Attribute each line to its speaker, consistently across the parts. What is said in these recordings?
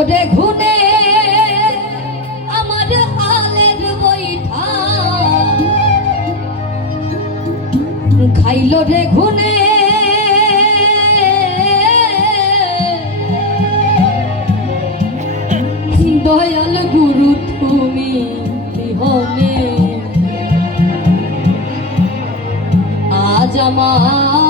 Speaker 1: তোরে ঘুনে আমার আলের বৈঠা। খাইল রে ঘুনে দয়াল গুরু তুমি হনে আজ আমার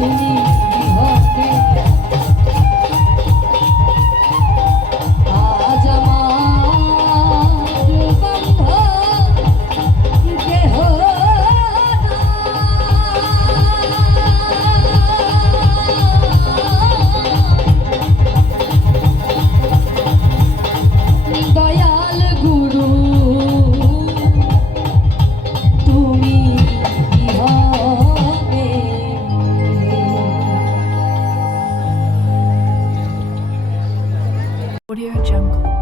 Speaker 1: গুরু তুমি
Speaker 2: Audio Jungle.